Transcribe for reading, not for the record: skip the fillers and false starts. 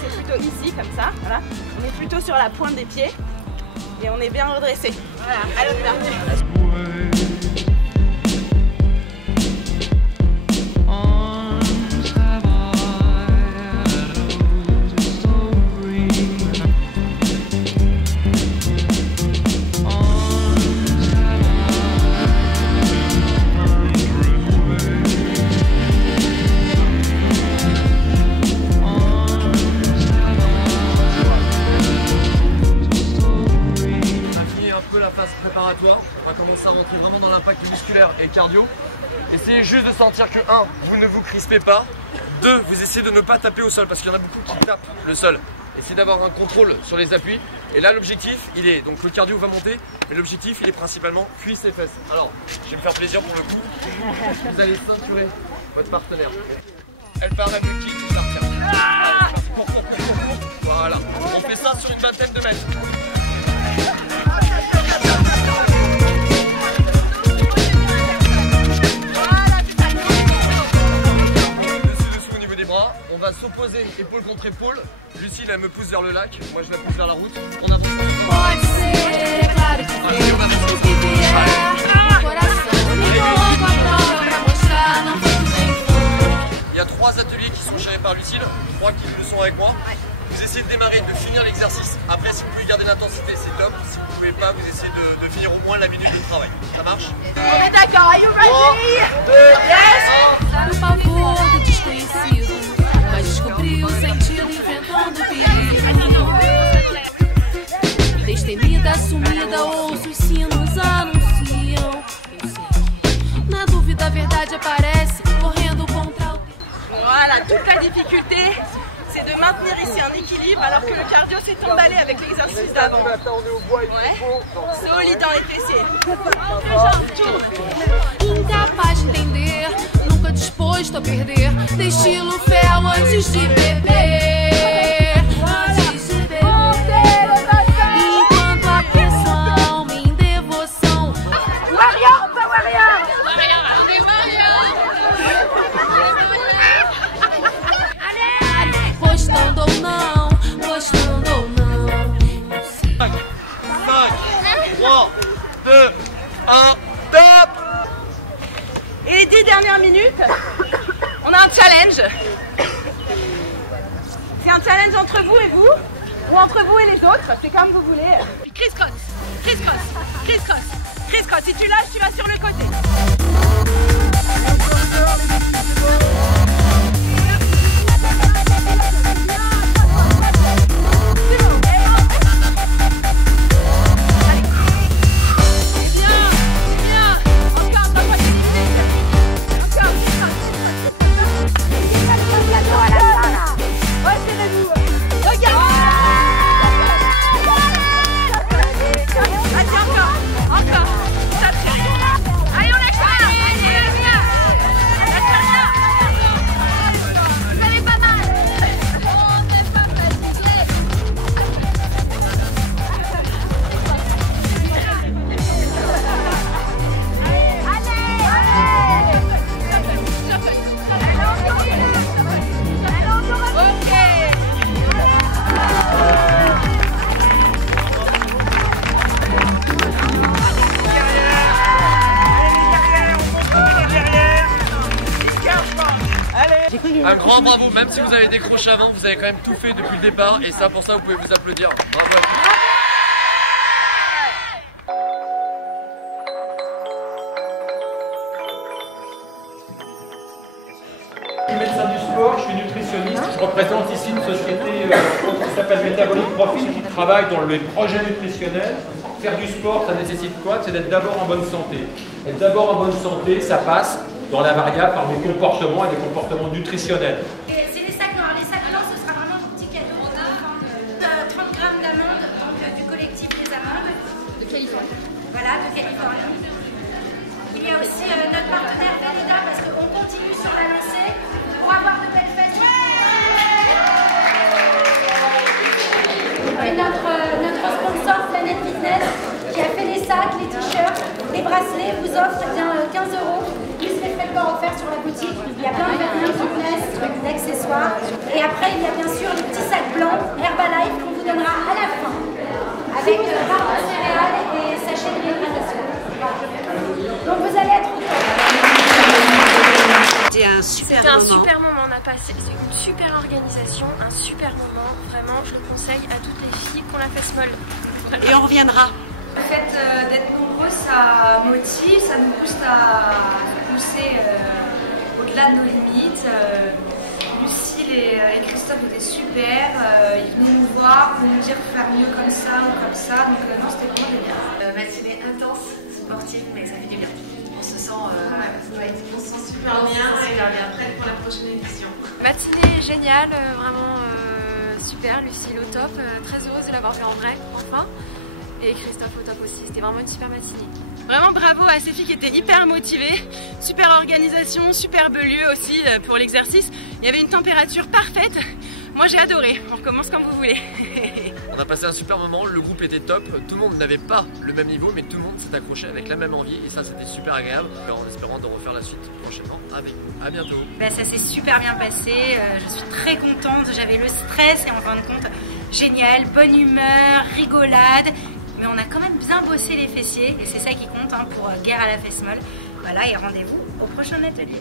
c'est plutôt ici, comme ça. Voilà. On est plutôt sur la pointe des pieds et on est bien redressé. Voilà, allez, on y va. La phase préparatoire, on va commencer à rentrer vraiment dans l'impact musculaire et cardio. Essayez juste de sentir que 1, vous ne vous crispez pas, 2, vous essayez de ne pas taper au sol parce qu'il y en a beaucoup qui tapent le sol. Essayez d'avoir un contrôle sur les appuis et là l'objectif il est, donc le cardio va monter mais l'objectif il est principalement cuisses et fesses. Alors je vais me faire plaisir pour le coup, vous allez ceinturer votre partenaire. Elle part la bulle kick, ça retient. Voilà, on fait ça sur une vingtaine de mètres. On va s'opposer épaule contre épaule. Lucille elle me pousse vers le lac, moi je la pousse vers la route. On avance. Il y a 3 ateliers qui sont gérés par Lucille, 3 qui le sont avec moi. Vous essayez de démarrer, de finir l'exercice. Après si vous pouvez garder l'intensité c'est top. Si vous ne pouvez pas, vous essayez de finir au moins la minute de travail. Ça marche? On est d'accord, are you ready? 3, 2, yes! No pavor do desconhecido, mas descobriu o sentido inventando perigo. Destemida, sumida, ouço os sinos anunciam. Eu sei que na dúvida a verdade aparece, correndo contra o... Voilà, toute la difficulté, c'est de maintenir ici un équilibre alors que le cardio s'est emballé avec l'exercice d'avant. Ouais. Solide dans les fessiers. Incapaz de entender, nunca disposto a perder. Destilo fé antes de beber. Antes de beber. Enquanto aqueçam em devoção. Warrior ou pas warrior? Gostando ou não, gostando ou não. 5, 3, 2, 1, top! Et les 10 dernières minutes, on a un challenge. C'est un challenge entre vous et vous, ou entre vous et les autres, c'est comme vous voulez. Puis criss-cross, criss-cross, criss-cross, criss-cross. Si tu lâches, tu vas sur le côté. Un grand bravo, même si vous avez décroché avant, vous avez quand même tout fait depuis le départ et ça pour ça vous pouvez vous applaudir. Bravo à tous. Je suis médecin du sport, je suis nutritionniste, je représente ici une société qui s'appelle Metabolic Profil qui travaille dans les projets nutritionnels. Faire du sport, ça nécessite quoi? C'est d'être d'abord en bonne santé. Être d'abord en bonne santé, ça passe dans la variable par des comportements et des comportements nutritionnels. C'est les sacs noirs. Les sacs blancs, ce sera vraiment mon petit cadeau. 30 grammes d'amandes, donc du collectif des amandes. De Californie. Voilà, de Californie. Il y a aussi notre partenaire Velida parce qu'on continue sur la lancée pour avoir de belles fêtes. Et notre sponsor Planet Fitness qui a fait les sacs, les t-shirts, les bracelets vous offre 15 € plus les frais de port offerts sur la boutique. Il y a plein de vêtements fitness, d'accessoires. Et après il y a bien sûr les petits sacs bleus. a passé une super organisation, un super moment. Vraiment, je le conseille à toutes les filles qu'on la fait molle. Voilà. Et on reviendra. Le fait d'être nombreux, ça motive, ça nous pousse à pousser au-delà de nos limites. Lucille et Christophe étaient super, ils venaient nous voir pour nous dire faire mieux comme ça ou comme ça, donc non, c'était vraiment génial. Matinée intense, sportive, mais ça fait du bien. On se sent super bien et prête pour la prochaine édition. Matinée géniale, vraiment super, Lucille au top, très heureuse de l'avoir vu en vrai, enfin. Et Christophe au top aussi, c'était vraiment une super matinée. Vraiment bravo à ces filles qui étaient hyper motivées, super organisation, superbe lieu aussi pour l'exercice. Il y avait une température parfaite, moi j'ai adoré, on recommence quand vous voulez. On a passé un super moment, le groupe était top, tout le monde n'avait pas le même niveau mais tout le monde s'est accroché avec la même envie et ça c'était super agréable. En espérant de refaire la suite prochainement avec vous. À bientôt. Ça s'est super bien passé, je suis très contente, j'avais le stress et en fin de compte génial, bonne humeur, rigolade. Mais on a quand même bien bossé les fessiers et c'est ça qui compte pour Guerre à la fesse molle. Voilà, et rendez-vous au prochain atelier.